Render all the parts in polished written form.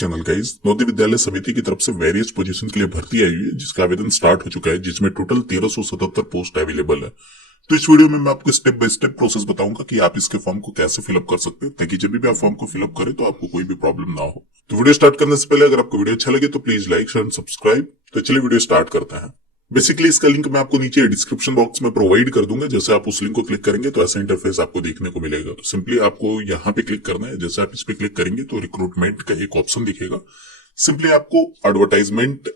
Channel guys, Navodaya Vidyalaya समिति की तरफ से वेरियस पोजीशन के लिए भर्ती आई हुई है जिसका आवेदन स्टार्ट हो चुका है, जिसमें टोटल 1377 पोस्ट अवेलेबल है। तो इस वीडियो में मैं आपको स्टेप बाय स्टेप प्रोसेस बताऊंगा कि आप इसके फॉर्म को कैसे फिलअप कर सकते हैं, ताकि जब भी आप फॉर्म को फिलअप करें तो आपको कोई भी प्रॉब्लम ना हो। तो वीडियो स्टार्ट करने से पहले अगर आपको वीडियो अच्छा लगे तो please like share and subscribe. तो चलिए वीडियो स्टार्ट करते हैं। बेसिकली इसका लिंक मैं आपको नीचे डिस्क्रिप्शन बॉक्स में प्रोवाइड कर दूंगा। जैसे आप उस लिंक को क्लिक करेंगे तो ऐसा इंटरफेस आपको देखने को मिलेगा। तो सिंपली आपको यहाँ पे क्लिक करना है। जैसे आप इस पे क्लिक करेंगे तो रिक्रूटमेंट का एक ऑप्शन दिखेगा। सिंपली आपको एडवर्टाइजमेंट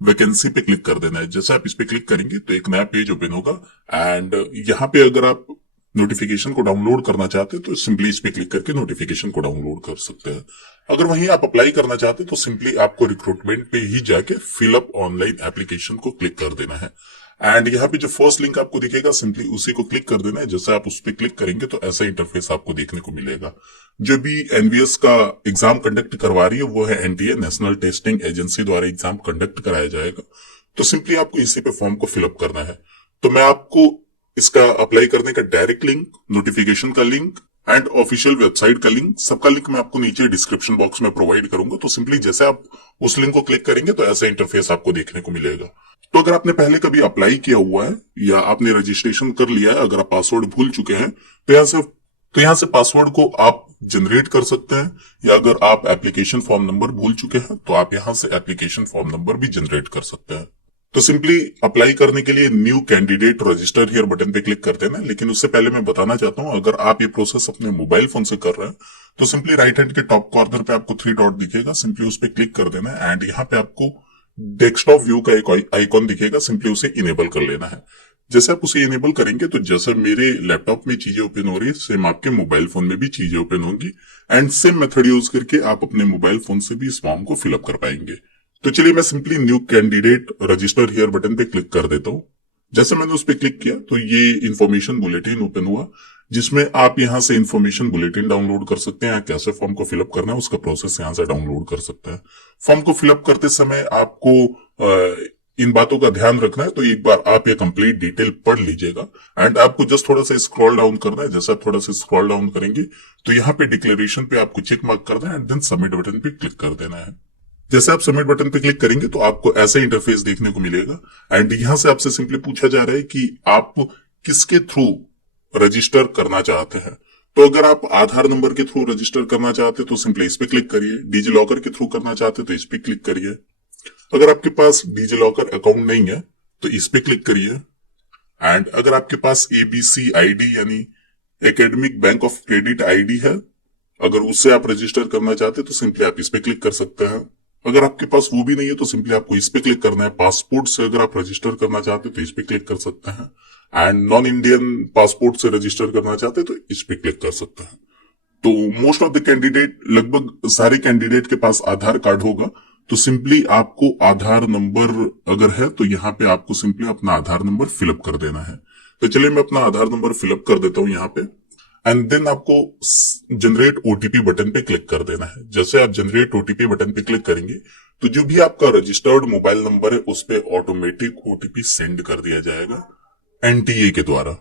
वैकेंसी पे क्लिक कर देना है। जैसे आप इस पे क्लिक करेंगे तो एक नया पेज ओपन होगा एंड यहाँ पे अगर आप नोटिफिकेशन को डाउनलोड करना चाहते हैं तो सिंपली इस पे क्लिक करके नोटिफिकेशन को डाउनलोड कर सकते हैं। अगर वहीं आप अप्लाई करना चाहते हैं तो सिंपली आपको रिक्रूटमेंट पे ही जाके फिलअप ऑनलाइन एप्लीकेशन को क्लिक कर देना है एंड यहाँ पे जो फर्स्ट लिंक आपको दिखेगा सिंपली उसी को क्लिक कर देना है। जैसे आप उस पर क्लिक करेंगे तो ऐसा इंटरफेस आपको देखने को मिलेगा। जो भी एनवीएस का एग्जाम कंडक्ट करवा रही है वो है एनटीए, नेशनल टेस्टिंग एजेंसी द्वारा एग्जाम कंडक्ट कराया जाएगा। तो सिंपली आपको इसी पे फॉर्म को फिलअप करना है। तो मैं आपको इसका अप्लाई करने का डायरेक्ट लिंक, नोटिफिकेशन का लिंक एंड ऑफिशियल वेबसाइट का लिंक, सबका लिंक मैं आपको नीचे डिस्क्रिप्शन बॉक्स में प्रोवाइड करूंगा। तो सिंपली जैसे आप उस लिंक को क्लिक करेंगे तो ऐसा इंटरफेस आपको देखने को मिलेगा। तो अगर आपने पहले कभी अप्लाई किया हुआ है या आपने रजिस्ट्रेशन कर लिया है, अगर आप पासवर्ड भूल चुके हैं तो यहाँ से पासवर्ड को आप जनरेट कर सकते हैं, या अगर आप एप्लीकेशन फॉर्म नंबर भूल चुके हैं तो आप यहाँ से एप्लीकेशन फॉर्म नंबर भी जनरेट कर सकते हैं। तो सिंपली अप्लाई करने के लिए new candidate register here button पे क्लिक कर देना। लेकिन उससे पहले मैं बताना चाहता हूं, अगर आप ये प्रोसेस अपने मोबाइल फोन से कर रहे हैं तो सिंपली राइट हैंड के टॉप कॉर्नर पे आपको 3 डॉट दिखेगा, सिंपली उस पर क्लिक कर देना है एंड यहाँ पे आपको डेस्कटॉप व्यू का एक आइकॉन दिखेगा, सिंपली उसे इनेबल कर लेना है। जैसे आप उसे इनेबल करेंगे तो जैसे मेरे लैपटॉप में चीजें ओपन हो रही है सेम आपके मोबाइल फोन में भी चीजें ओपन होंगी एंड सेम मेथड यूज करके आप अपने मोबाइल फोन से भी इस फॉर्म को फिलअप कर पाएंगे। तो चलिए मैं simply new candidate register here button पे क्लिक कर देता हूं। जैसे मैंने उस पर क्लिक किया तो ये इन्फॉर्मेशन बुलेटिन ओपन हुआ, जिसमें आप यहां से इन्फॉर्मेशन बुलेटिन डाउनलोड कर सकते हैं। कैसे फॉर्म को फिलअप करना है उसका प्रोसेस यहां से डाउनलोड कर सकते हैं। फॉर्म को फिलअप करते समय आपको इन बातों का ध्यान रखना है। तो एक बार आप ये कंप्लीट डिटेल पढ़ लीजिएगा एंड आपको जस्ट थोड़ा सा स्क्रॉल डाउन करना है। जैसे आप थोड़ा सा स्क्रॉल डाउन करेंगे तो यहाँ पे डिक्लेरेशन पे आपको चेक मार्क करना है एंड देन सबमिट बटन पे क्लिक कर देना है। जैसे आप सबमिट बटन पे क्लिक करेंगे तो आपको ऐसा इंटरफेस देखने को मिलेगा एंड यहां से आपसे सिंपली पूछा जा रहा है कि आप किसके थ्रू रजिस्टर करना चाहते हैं। तो अगर आप आधार नंबर के थ्रू रजिस्टर करना चाहते हैं तो सिंपली इस पे क्लिक करिए। डिजी लॉकर के थ्रू करना चाहते हैं तो इस पे क्लिक करिए। अगर आपके पास डिजी लॉकर अकाउंट नहीं है तो इस पे क्लिक करिए एंड अगर आपके पास एबीसी आईडी यानी academic bank of credit ID है, अगर उससे आप रजिस्टर करना चाहते हैं तो सिंपली आप इस पे क्लिक कर सकते हैं। अगर आपके पास वो भी नहीं है तो सिंपली आपको इस पे क्लिक करना है। पासपोर्ट से अगर आप रजिस्टर करना चाहते हैं तो इस पे क्लिक कर सकते हैं एंड नॉन इंडियन पासपोर्ट से रजिस्टर करना चाहते हैं तो इस पे क्लिक कर सकते हैं। तो मोस्ट ऑफ द कैंडिडेट, लगभग सारे कैंडिडेट के पास आधार कार्ड होगा। तो सिंपली आपको आधार नंबर अगर है तो यहाँ पे आपको सिंपली अपना आधार नंबर फिलअप कर देना है। तो चलिए मैं अपना आधार नंबर फिलअप कर देता हूँ यहाँ पे एंड देन आपको जनरेट ओटीपी बटन पे क्लिक कर देना है। जैसे आप जनरेट ओटीपी बटन पे क्लिक करेंगे तो जो भी आपका रजिस्टर्ड मोबाइल नंबर है उस पे ऑटोमेटिक ओटीपी सेंड कर दिया जाएगा एनटीए के द्वारा।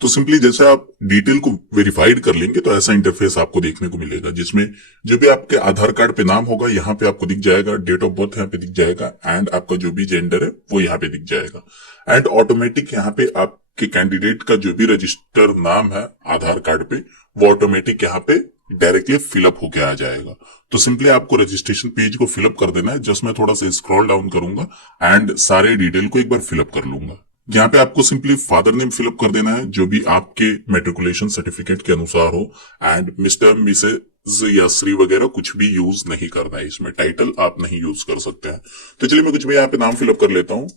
तो सिंपली जैसे आप डिटेल को वेरीफाइड कर लेंगे तो ऐसा इंटरफेस आपको देखने को मिलेगा, जिसमें जो भी आपके आधार कार्ड पे नाम होगा यहाँ पे आपको दिख जाएगा, डेट ऑफ बर्थ यहाँ पे दिख जाएगा एंड आपका जो भी जेंडर है वो यहाँ पे दिख जाएगा एंड ऑटोमेटिक यहाँ पे आपके कैंडिडेट का जो भी रजिस्टर नाम है आधार कार्ड पे वो ऑटोमेटिक यहाँ पे डायरेक्टली फिलअप होके आ जाएगा। तो सिंपली आपको रजिस्ट्रेशन पेज को फिलअप कर देना है। जस्ट मैं थोड़ा सा स्क्रॉल डाउन करूंगा एंड सारे डिटेल को एक बार फिलअप कर लूंगा। यहाँ पे आपको सिंपली फादर नेम फिलअप कर देना है जो भी आपके मेट्रिकुलेशन सर्टिफिकेट के अनुसार हो एंड मिस्टर, मिसेज या श्री वगैरह कुछ भी यूज नहीं करना है। इसमें टाइटल आप नहीं यूज कर सकते हैं। तो चलिए मैं कुछ भी यहाँ पे नाम फिलअप कर लेता हूँ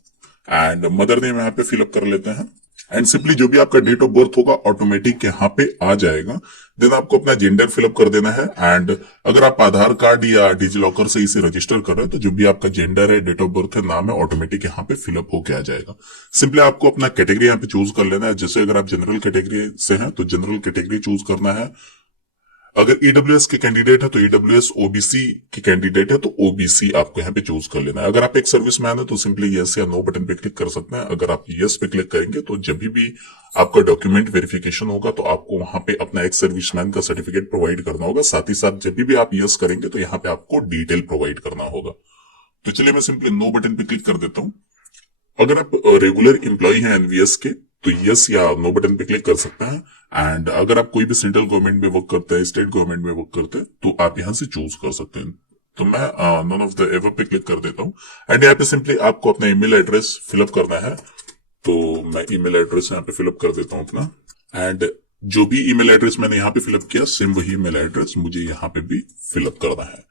एंड मदर नेम यहाँ पे फिलअप कर लेते हैं एंड सिंपली जो भी आपका डेट ऑफ बर्थ होगा ऑटोमेटिक यहाँ पे आ जाएगा। देन आपको अपना जेंडर फिलअप कर देना है एंड अगर आप आधार कार्ड या डिजी लॉकर से इसे रजिस्टर कर रहे हैं तो जो भी आपका जेंडर है, डेट ऑफ बर्थ है, नाम है, ऑटोमेटिक यहाँ पे फिलअप होके आ जाएगा। सिंपली आपको अपना कैटेगरी यहाँ पे चूज कर लेना है। जैसे अगर आप जनरल कैटेगरी से हैं तो जनरल कैटेगरी चूज करना है अगर ईडब्ल्यूएस के कैंडिडेट है तो ईडब्ल्यूएस, ओबीसी के कैंडिडेट है तो ओबीसी आपको यहाँ पे चूज कर लेना है। अगर आप एक सर्विसमैन है तो सिंपली यस या नो बटन पे क्लिक कर सकते हैं। अगर आप यस पे क्लिक करेंगे तो जब भी आपका डॉक्यूमेंट वेरिफिकेशन होगा तो आपको वहां पे अपना एक सर्विसमैन का सर्टिफिकेट प्रोवाइड करना होगा। साथ ही साथ जब भी आप यस करेंगे तो यहाँ पे आपको डिटेल प्रोवाइड करना होगा। तो चलिए मैं सिंपली नो बटन पे क्लिक कर देता हूँ। अगर आप रेगुलर एम्प्लॉय हैं एनवीएस के तो यस या नो बटन पे क्लिक कर सकते हैं। एंड अगर आप कोई भी सेंट्रल गवर्नमेंट में वर्क करते हैं, स्टेट गवर्नमेंट में वर्क करते हैं तो आप यहां से चूज कर सकते हैं। तो मैं नॉन ऑफ द एवर पे क्लिक कर देता हूँ। एंड यहाँ पे सिंपली आपको अपना ईमेल एड्रेस फिलअप करना है। तो मैं ईमेल एड्रेस यहाँ पे फिलअप कर देता हूँ अपना। एंड जो भी ईमेल एड्रेस मैंने यहाँ पे फिलअप किया सेम वही ईमेल एड्रेस मुझे यहाँ पे भी फिलअप करना है।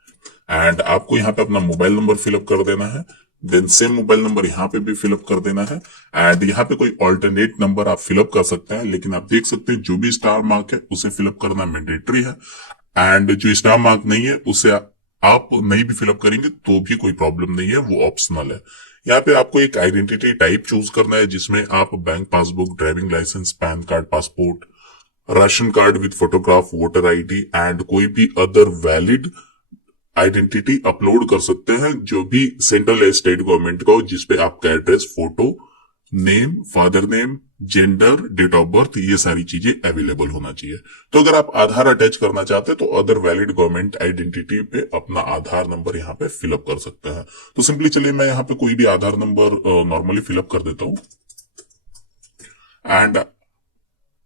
एंड आपको यहाँ पे अपना मोबाइल नंबर फिलअप कर देना है। देन सेम मोबाइल नंबर यहाँ पे भी फिलअप कर देना है। एंड यहाँ पे कोई ऑल्टरनेट नंबर आप फिलअप कर सकते हैं, लेकिन आप देख सकते हैं जो भी स्टार मार्क है उसे फिलअप करना मैंडेटरी है। एंड जो स्टार मार्क नहीं है उसे आप नहीं भी फिलअप करेंगे तो भी कोई प्रॉब्लम नहीं है, वो ऑप्शनल है। यहाँ पे आपको एक आइडेंटिटी टाइप चूज करना है जिसमें आप bank passbook, driving licence, PAN card, passport, ration card with photograph, voter ID and कोई भी अदर वैलिड आइडेंटिटी अपलोड कर सकते हैं जो भी सेंट्रल या स्टेट गवर्नमेंट का हो, जिसपे आपका address, photo, name, father name, gender, date of birth, ये सारी चीजें अवेलेबल होना चाहिए। तो अगर आप आधार अटैच करना चाहते हैं तो अदर वैलिड गवर्नमेंट आइडेंटिटी पे अपना आधार नंबर यहाँ पे फिलअप कर सकते हैं। तो सिंपली चलिए मैं यहाँ पे कोई भी आधार नंबर नॉर्मली फिलअप कर देता हूँ। एंड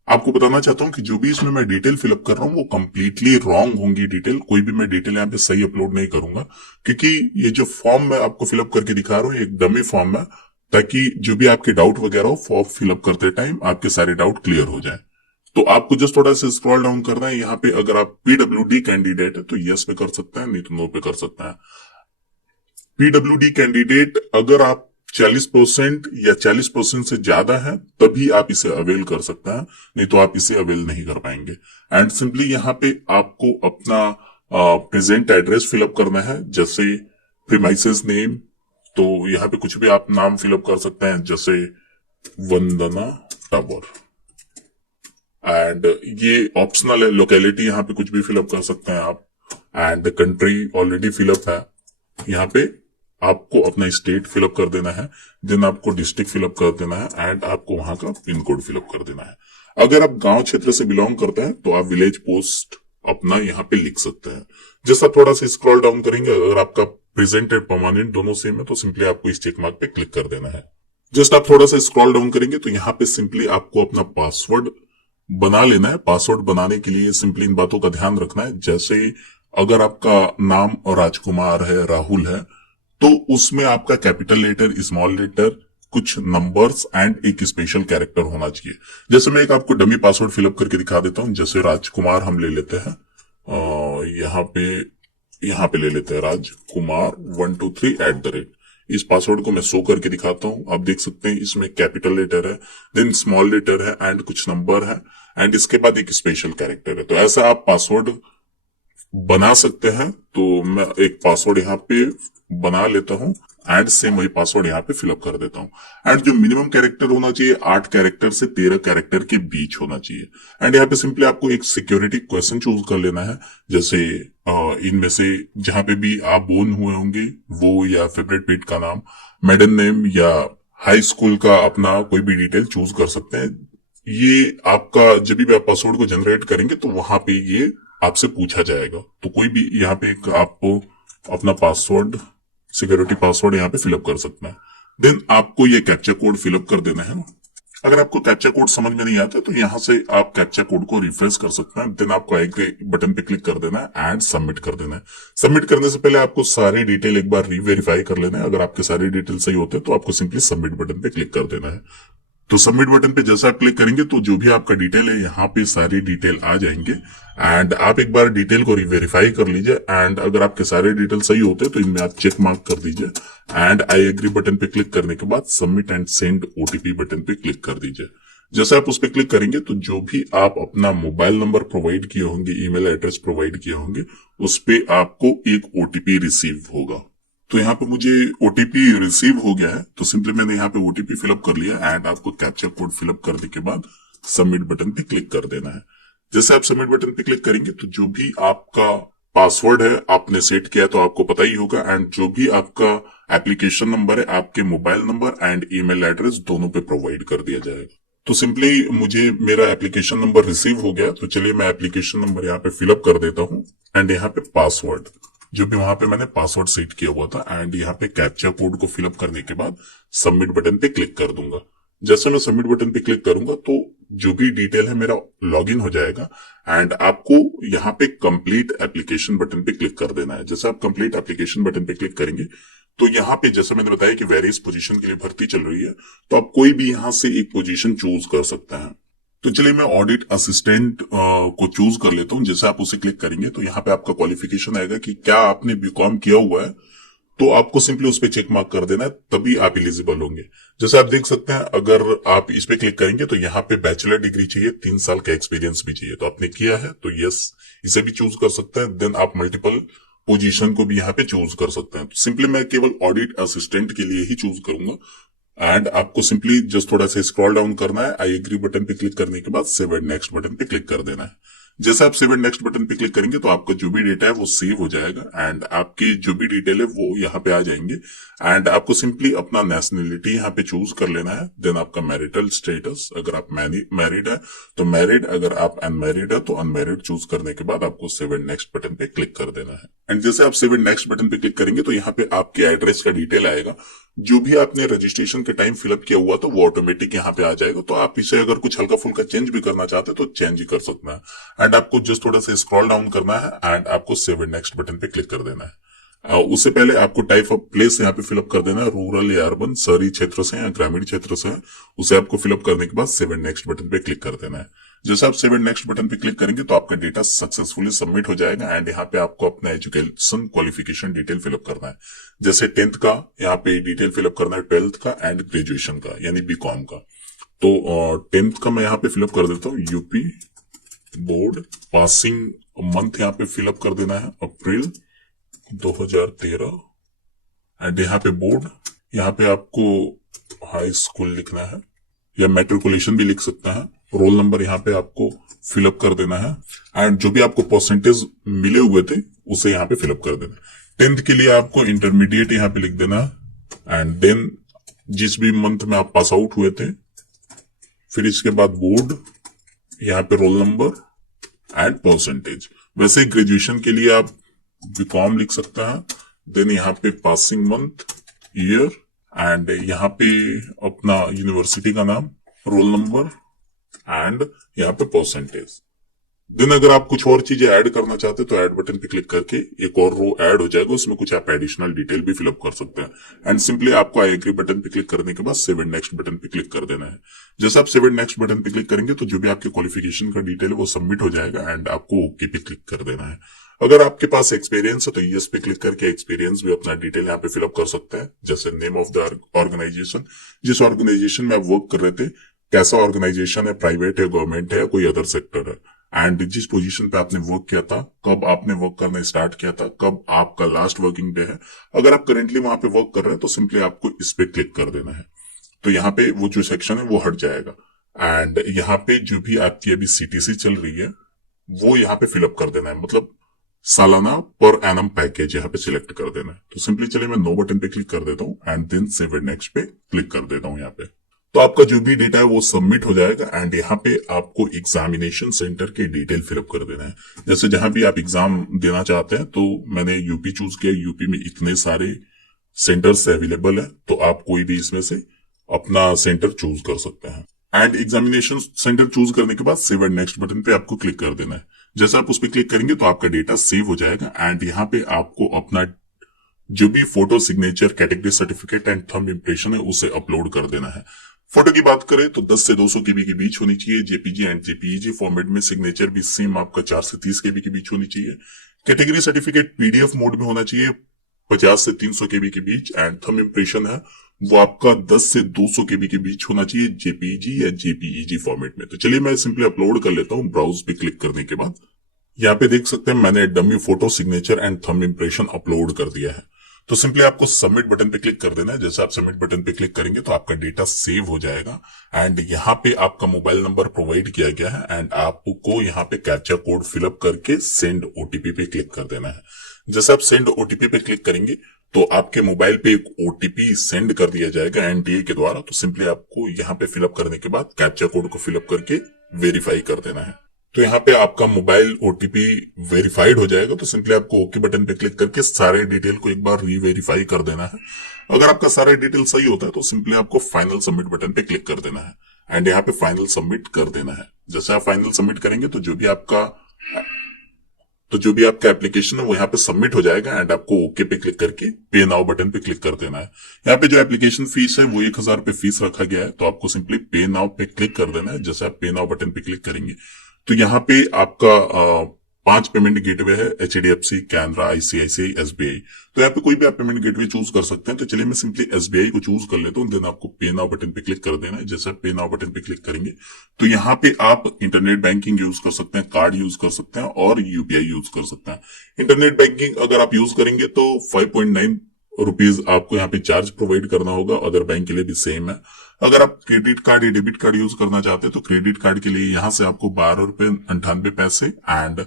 आपको बताना चाहता हूं कि जो भी इसमें मैं डिटेल फिलअप कर रहा हूं वो कंप्लीटली रॉन्ग होंगी डिटेल। कोई भी मैं डिटेल यहाँ पे सही अपलोड नहीं करूंगा, क्योंकि ये जो फॉर्म मैं आपको फिलअप करके दिखा रहा हूँ एक डमी फॉर्म है, ताकि जो भी आपके डाउट वगैरह हो फॉर्म फिलअप करते टाइम आपके सारे डाउट क्लियर हो जाए। तो आपको जस्ट थोड़ा सा स्क्रॉल डाउन करना है। यहाँ पे अगर आप पीडब्ल्यूडी कैंडिडेट है तो यस पे कर सकते हैं, नहीं तो नो पे कर सकते हैं। पीडब्ल्यूडी कैंडिडेट अगर आप 40% या 40% से ज्यादा है तभी आप इसे अवेल कर सकते हैं, नहीं तो आप इसे अवेल नहीं कर पाएंगे। एंड सिंपली यहाँ पे आपको अपना प्रेजेंट एड्रेस फिलअप करना है, जैसे प्रीमाइसेस नेम, तो यहाँ पे कुछ भी आप नाम फिलअप कर सकते हैं, जैसे वंदना टावर। एंड ये ऑप्शनल है, लोकेलिटी यहाँ पे कुछ भी फिलअप कर सकते हैं आप। एंड कंट्री ऑलरेडी फिलअप है, यहाँ पे आपको अपना स्टेट फिलअप कर देना है। देन आपको डिस्ट्रिक्ट फिलअप कर देना है एंड आपको वहां का पिन कोड फिलअप कर देना है। अगर आप गांव क्षेत्र से बिलोंग करते हैं तो आप विलेज पोस्ट अपना यहाँ पे लिख सकते हैं। जैसा थोड़ा सा स्क्रॉल डाउन करेंगे, अगर आपका प्रेजेंट एंड परमानेंट दोनों सेम है तो सिंपली आपको इस चेक मार्क पे क्लिक कर देना है। जस्ट आप थोड़ा सा स्क्रॉल डाउन करेंगे तो यहाँ पे सिंपली आपको अपना पासवर्ड बना लेना है। पासवर्ड बनाने के लिए सिंपली इन बातों का ध्यान रखना है, जैसे अगर आपका नाम राजकुमार है, राहुल है, तो उसमें आपका कैपिटल लेटर, स्मॉल लेटर, कुछ नंबर्स एंड एक स्पेशल कैरेक्टर होना चाहिए। जैसे मैं एक आपको डमी पासवर्ड फिलअप करके दिखा देता हूं। जैसे राजकुमार हम ले लेते हैं, यहाँ पे ले लेते हैं राजकुमार 123@। इस पासवर्ड को मैं शो करके दिखाता हूं। आप देख सकते हैं इसमें कैपिटल लेटर है, देन स्मॉल लेटर है एंड कुछ नंबर है एंड इसके बाद एक स्पेशल कैरेक्टर है। तो ऐसा आप पासवर्ड बना सकते हैं। तो मैं एक पासवर्ड यहाँ पे बना लेता हूँ एंड सेम वही पासवर्ड यहाँ पे फिलअप कर देता हूँ। एंड जो मिनिमम कैरेक्टर होना चाहिए 8 कैरेक्टर से 13 कैरेक्टर के बीच होना चाहिए। एंड यहाँ पे सिंपली आपको एक सिक्योरिटी क्वेश्चन चूज कर लेना है, जैसे इनमें से जहां पे भी आप बोर्न हुए होंगे वो, या फेवरेट पेट का नाम, मेडन नेम, या हाई स्कूल का अपना कोई भी डिटेल चूज कर सकते हैं। ये आपका जब भी आप पासवर्ड को जनरेट करेंगे तो वहां पे ये आपसे पूछा जाएगा। तो कोई भी यहाँ पे एक आपको अपना पासवर्ड, सिक्योरिटी पासवर्ड यहाँ पे फिलअप कर सकते हैं। देन आपको ये कैप्चा कोड फिलअप कर देना है। अगर आपको कैप्चा कोड समझ में नहीं आता तो यहाँ से आप कैप्चा कोड को रिफ्रेश कर सकते हैं। देन आपको एग्री बटन पे क्लिक कर देना है एंड सबमिट कर देना है। सबमिट करने से पहले आपको सारे डिटेल एक बार रीवेरीफाई कर लेना है। अगर आपके सारे डिटेल सही होते हैं तो आपको सिंपली सबमिट बटन पे क्लिक कर देना है। तो सबमिट बटन पे जैसा आप क्लिक करेंगे तो जो भी आपका डिटेल है यहाँ पे सारी डिटेल आ जाएंगे एंड आप एक बार डिटेल को वेरीफाई कर लीजिए। एंड अगर आपके सारे डिटेल सही होते हैं तो इनमें आप चेक मार्क कर दीजिए एंड आई एग्री बटन पे क्लिक करने के बाद submit and send OTP button पे क्लिक कर दीजिए। जैसे आप उस पर क्लिक करेंगे तो जो भी आप अपना मोबाइल नंबर प्रोवाइड किए होंगे, ईमेल एड्रेस प्रोवाइड किए होंगे, उस पे आपको एक ओटीपी रिसीव होगा। तो यहाँ पे मुझे ओटीपी रिसीव हो गया है, तो सिंपली मैंने यहाँ पे ओटीपी फिलअप कर लिया एंड आपको कैप्चा कोड फिलअप करने के बाद सबमिट बटन पे क्लिक कर देना है। जैसे आप सबमिट बटन पे क्लिक करेंगे तो जो भी आपका पासवर्ड है आपने सेट किया तो आपको पता ही होगा, एंड जो भी आपका एप्लीकेशन नंबर है आपके mobile number and email address दोनों पे प्रोवाइड कर दिया जाएगा। तो सिंपली मुझे मेरा एप्लीकेशन नंबर रिसीव हो गया, तो चलिए मैं एप्लीकेशन नंबर यहाँ पे फिलअप कर देता हूँ एंड यहाँ पे पासवर्ड जो भी वहां पे मैंने पासवर्ड सेट किया हुआ था एंड यहाँ पे कैप्चा कोड को फिलअप करने के बाद सबमिट बटन पे क्लिक कर दूंगा। जैसे मैं सबमिट बटन पे क्लिक करूंगा तो जो भी डिटेल है मेरा लॉगिन हो जाएगा एंड आपको यहाँ पे कंप्लीट एप्लीकेशन बटन पे क्लिक कर देना है। जैसे आप कंप्लीट एप्लीकेशन बटन पे क्लिक करेंगे तो यहाँ पे जैसे मैंने बताया कि वेरियस पोजीशन के लिए भर्ती चल रही है, तो आप कोई भी यहाँ से एक पोजीशन चूज कर सकते हैं। तो चलिए मैं ऑडिट असिस्टेंट को चूज कर लेता हूँ। जैसे आप उसे क्लिक करेंगे तो यहाँ पे आपका क्वालिफिकेशन आएगा कि क्या आपने बीकॉम किया हुआ है, तो आपको सिंपली उस पर चेक मार्क कर देना है, तभी आप एलिजिबल होंगे। जैसे आप देख सकते हैं अगर आप इस पे क्लिक करेंगे तो यहाँ पे बैचलर डिग्री चाहिए, 3 साल का एक्सपीरियंस भी चाहिए, तो आपने किया है तो यस इसे भी चूज कर सकते हैं। देन आप मल्टीपल पोजीशन को भी यहाँ पे चूज कर सकते हैं। तो सिंपली मैं केवल ऑडिट असिस्टेंट के लिए ही चूज करूंगा एंड आपको सिंपली जस्ट थोड़ा सा स्क्रॉल डाउन करना है। आई एग्री बटन पे क्लिक करने के बाद सेव एंड नेक्स्ट बटन पे क्लिक कर देना है। जैसे आप सेव एंड नेक्स्ट बटन पे क्लिक करेंगे तो आपका जो भी डेटा है वो सेव हो जाएगा एंड आपकी जो भी डिटेल है वो यहाँ पे आ जाएंगे एंड आपको सिंपली अपना नेशनलिटी यहाँ पे चूज कर लेना है। देन आपका मैरिटल स्टेटस, अगर आप मैरिड है तो मैरिड, अगर आप अनमैरिड है तो अनमैरिड चूज करने के बाद आपको सेव एंड नेक्स्ट बटन पे क्लिक कर देना है। एंड जैसे आप सेव एंड नेक्स्ट बटन पे क्लिक करेंगे तो यहाँ पे आपके एड्रेस का डिटेल आएगा। जो भी आपने रजिस्ट्रेशन के टाइम फिलअप किया हुआ था वो ऑटोमेटिक यहाँ पे आ जाएगा। तो आप इसे अगर कुछ हल्का फुल्का चेंज भी करना चाहते हैं तो चेंज ही कर सकते हैं एंड आपको जस्ट थोड़ा सा स्क्रॉल डाउन करना है एंड आपको सेव एंड नेक्स्ट बटन पे क्लिक कर देना है। उससे पहले आपको टाइप ऑफ प्लेस यहाँ पे फिलअप कर देना है, रूरल या अर्बन, शहरी क्षेत्र से या ग्रामीण क्षेत्र से है, उसे आपको फिलअप करने के बाद सेव एंड नेक्स्ट बटन पे क्लिक कर देना है। जैसे आप सेव एंड नेक्स्ट बटन पे क्लिक करेंगे तो आपका डेटा सक्सेसफुली सबमिट हो जाएगा एंड यहाँ पे आपको अपना एजुकेशन क्वालिफिकेशन डिटेल फिलअप करना है। जैसे 10th का यहाँ पे डिटेल फिलअप करना है, 12th का एंड ग्रेजुएशन का यानी बीकॉम का। तो 10th का मैं यहाँ पे फिलअप कर देता हूँ, यूपी बोर्ड, पासिंग मंथ यहाँ पे फिलअप कर देना है अप्रैल 2013 एंड यहाँ पे बोर्ड, यहाँ पे आपको हाई स्कूल लिखना है या मैट्रिकुलेशन भी लिख सकते हैं। रोल नंबर यहाँ पे आपको फिलअप कर देना है एंड जो भी आपको परसेंटेज मिले हुए थे उसे यहाँ पे फिलअप कर देना है। 10th के लिए आपको इंटरमीडिएट यहाँ पे लिख देना है एंड देन जिस भी मंथ में आप पास आउट हुए थे, फिर इसके बाद बोर्ड, यहाँ पे रोल नंबर एंड परसेंटेज। वैसे ग्रेजुएशन के लिए आप बीकॉम लिख सकते हैं, देन यहाँ पे पासिंग मंथ, ईयर एंड यहाँ पे अपना यूनिवर्सिटी का नाम, रोल नंबर एंड यहाँ पे परसेंटेज। देन अगर आप कुछ और चीजें ऐड करना चाहते हैं तो ऐड बटन पे क्लिक करके एक और रो ऐड हो जाएगा, उसमें कुछ आप एडिशनल डिटेल भी फिलअप कर सकते हैं एंड सिंपली आपको आई एग्री बटन पे क्लिक करने के बाद सेव एंड नेक्स्ट बटन पे क्लिक कर देना है। जैसे आप सेव एंड नेक्स्ट बटन पे क्लिक करेंगे तो जो भी आपके क्वालिफिकेशन का डिटेल है वो सबमिट हो जाएगा एंड आपको ओके पे क्लिक कर देना है। अगर आपके पास एक्सपीरियंस है तो यस पे क्लिक करके एक्सपीरियंस भी अपना डिटेल यहाँ पे फिलअप कर सकते हैं। जैसे नेम ऑफ द ऑर्गेनाइजेशन, जिस ऑर्गेनाइजेशन में आप वर्क कर रहे थे, कैसा ऑर्गेनाइजेशन है, प्राइवेट है, गवर्नमेंट है या कोई अदर सेक्टर है, एंड जिस पोजीशन पे आपने वर्क किया था, कब आपने वर्क करना स्टार्ट किया था, कब आपका लास्ट वर्किंग डे है। अगर आप करेंटली वहां पे वर्क कर रहे हैं तो सिंपली आपको इस पे क्लिक कर देना है, तो यहाँ पे वो जो सेक्शन है वो हट जाएगा एंड यहाँ पे जो भी आपकी अभी सीटीसी चल रही है वो यहाँ पे फिलअप कर देना है, मतलब सालाना पर एनम पैकेज यहाँ पे सिलेक्ट कर देना है। तो सिंपली चलिए मैं नो बटन पे क्लिक कर देता हूँ and then save and next पे क्लिक कर देता हूँ यहाँ पे। तो आपका जो भी डेटा है वो सबमिट हो जाएगा एंड यहाँ पे आपको एग्जामिनेशन सेंटर के डिटेल फिलअप कर देना है। जैसे जहां भी आप एग्जाम देना चाहते हैं, तो मैंने यूपी चूज किया, यूपी में इतने सारे सेंटर्स अवेलेबल है तो आप कोई भी इसमें से अपना सेंटर चूज कर सकते हैं एंड एग्जामिनेशन सेंटर चूज करने के बाद सेव एंड नेक्स्ट बटन पे आपको क्लिक कर देना है। जैसे आप उस पर क्लिक करेंगे तो आपका डेटा सेव हो जाएगा एंड यहाँ पे आपको अपना जो भी photo, signature, category certificate and thumb impression है उसे अपलोड कर देना है। फोटो की बात करें तो 10 से 200 केबी के बीच होनी चाहिए, जेपीजी एंड जेपीईजी फॉर्मेट में। सिग्नेचर भी सेम आपका 4 से 30 केबी के बीच होनी चाहिए। कैटेगरी सर्टिफिकेट पीडीएफ मोड में होना चाहिए 50 से 300 केबी के बीच एंड थंब इंप्रेशन है वो आपका 10 से 200 केबी के बीच होना चाहिए, जेपीजी या जेपीईजी फॉर्मेट में। तो चलिए मैं सिंपली अपलोड कर लेता हूँ। ब्राउज पे क्लिक करने के बाद यहाँ पे देख सकते हैं मैंने dummy photo, signature and thumb impression upload कर दिया है। तो सिंपली आपको सबमिट बटन पे क्लिक कर देना है। जैसे आप सबमिट बटन पे क्लिक करेंगे तो आपका डेटा सेव हो जाएगा एंड यहाँ पे आपका मोबाइल नंबर प्रोवाइड किया गया है एंड आपको यहाँ पे कैप्चा कोड फिलअप करके सेंड ओटीपी पे क्लिक कर देना है। जैसे आप सेंड ओटीपी पे क्लिक करेंगे तो आपके मोबाइल पे एक ओटीपी सेंड कर दिया जाएगा एनटीए के द्वारा। तो सिंपली आपको यहाँ पे फिलअप करने के बाद कैप्चा कोड को फिलअप करके वेरीफाई कर देना है। तो यहाँ पे आपका मोबाइल ओटीपी वेरीफाइड हो जाएगा। तो सिंपली आपको ओके बटन पे क्लिक करके सारे डिटेल को एक बार रीवेरीफाई कर देना है। अगर आपका सारा डिटेल सही होता है तो सिंपली आपको फाइनल सबमिट बटन पे क्लिक कर देना है एंड यहाँ पे फाइनल सबमिट कर देना है। जैसे आप फाइनल सबमिट करेंगे तो जो भी आपका एप्लीकेशन है वो यहाँ पे सबमिट हो जाएगा एंड आपको ओके पे क्लिक करके पे नाउ बटन पे क्लिक कर देना है। यहाँ पे जो एप्लीकेशन फीस है वो 1000 रुपए फीस रखा गया है। तो आपको सिंपली पे नाउ पे क्लिक कर देना है। जैसे आप पे नाउ बटन पे क्लिक करेंगे तो यहाँ पे आपका 5 पेमेंट गेटवे है, एचडीएफसी, कैनरा, आईसीआईसीआई, एसबीआई। तो यहाँ पे कोई भी आप पेमेंट गेटवे चूज कर सकते हैं। तो चलिए मैं सिंपली एसबीआई को चूज कर लेता हूँ। देन आपको पे नाउ बटन पे क्लिक कर देना है। जैसे आप पे नाउ बटन पे क्लिक करेंगे तो यहाँ पे आप इंटरनेट बैंकिंग यूज कर सकते हैं, कार्ड यूज कर सकते हैं और यूपीआई यूज कर सकते हैं। इंटरनेट बैंकिंग अगर आप यूज करेंगे तो 5.9 रुपीज आपको यहाँ पे चार्ज प्रोवाइड करना होगा। अदर बैंक के लिए भी सेम है। अगर आप क्रेडिट कार्ड या डेबिट कार्ड यूज करना चाहते हैं तो क्रेडिट कार्ड के लिए यहाँ से आपको 12 रुपए 98 पैसे एंड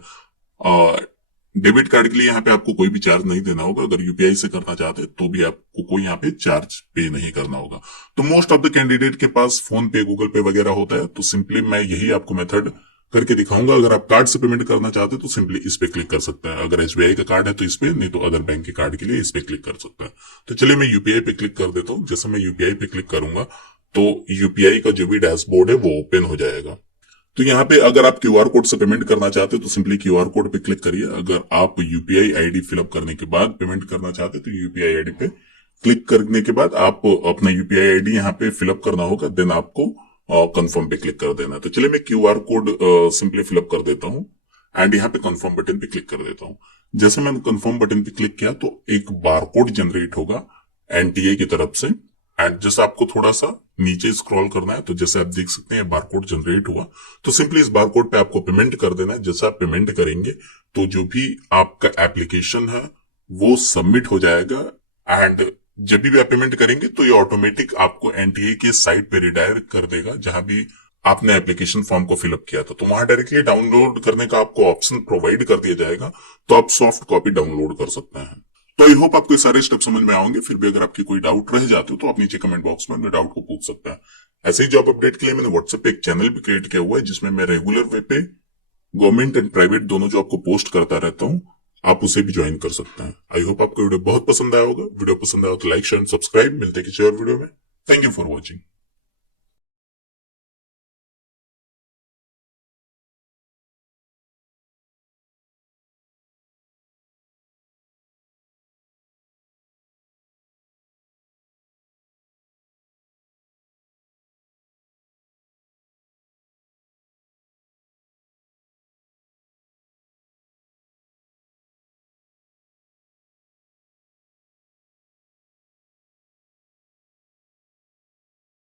डेबिट कार्ड के लिए यहाँ पे आपको कोई भी चार्ज नहीं देना होगा। अगर यूपीआई से करना चाहते हैं तो भी आपको कोई यहाँ पे चार्ज पे नहीं करना होगा। तो मोस्ट ऑफ द कैंडिडेट के पास फोन पे, गूगल पे वगैरह होता है। तो सिंपली मैं यही आपको मेथड करके दिखाऊंगा। अगर आप कार्ड से पेमेंट करना चाहते हैं तो सिंपली इस पे क्लिक कर सकते हैं। अगर एसबीआई का कार्ड है तो इस पे, नहीं तो अदर बैंक के कार्ड के लिए इस पे क्लिक कर सकते हैं। तो चलिए मैं यूपीआई पे क्लिक कर देता हूँ। जैसे मैं यूपीआई पे क्लिक करूंगा तो यूपीआई का जो भी डैशबोर्ड है वो ओपन हो जाएगा। तो यहाँ पे अगर आप क्यूआर कोड से पेमेंट करना चाहते हैं तो सिंपली क्यूआर कोड पे क्लिक करिए। अगर आप यूपीआई आईडी फिलअप करने के बाद पेमेंट करना चाहते हैं तो यूपीआई आईडी पे क्लिक करने के बाद आप अपना यूपीआई आईडी यहाँ पे फिलअप करना होगा। देन आपको कंफर्म पे क्लिक कर देना है। तो चलिए मैं क्यूआर कोड सिंपली फिलअप कर देता हूँ एंड यहाँ पे कंफर्म बटन पे क्लिक कर देता हूँ। जैसे मैंने कंफर्म बटन पे क्लिक किया तो एक बारकोड जनरेट होगा एनटीए की तरफ से एंड जैसे आपको थोड़ा सा नीचे स्क्रॉल करना है तो जैसे आप देख सकते हैं बारकोड जनरेट हुआ। तो सिंपली इस बारकोड पे आपको पेमेंट कर देना है। जैसे आप पेमेंट करेंगे तो जो भी आपका एप्लीकेशन है वो सबमिट हो जाएगा एंड जब भी आप पेमेंट करेंगे तो ये ऑटोमेटिक आपको एनटीए के साइट पे रिडायरेक्ट कर देगा जहां भी आपने एप्लीकेशन फॉर्म को फिलअप किया था। तो वहां डायरेक्टली डाउनलोड करने का आपको ऑप्शन प्रोवाइड कर दिया जाएगा। तो आप सॉफ्ट कॉपी डाउनलोड कर सकते हैं। तो आई होप आपको ये सारे स्टेप समझ में आएंगे। फिर भी अगर आपकी कोई डाउट रह जाते हो तो आप नीचे कमेंट बॉक्स में अपने डाउट को पूछ सकते हैं। ऐसे ही जॉब अपडेट के लिए मैंने व्हाट्सएप पे एक चैनल भी क्रिएट किया हुआ है जिसमें मैं रेगुलर वे पे गवर्नमेंट एंड प्राइवेट दोनों जॉब को पोस्ट करता रहता हूँ। आप उसे भी ज्वाइन कर सकते हैं। आई होप आपको वीडियो बहुत पसंद आया होगा। वीडियो पसंद आया तो लाइक, शेयर, सब्सक्राइब। मिलते हैं किसी और वीडियो में। Thank you for watching.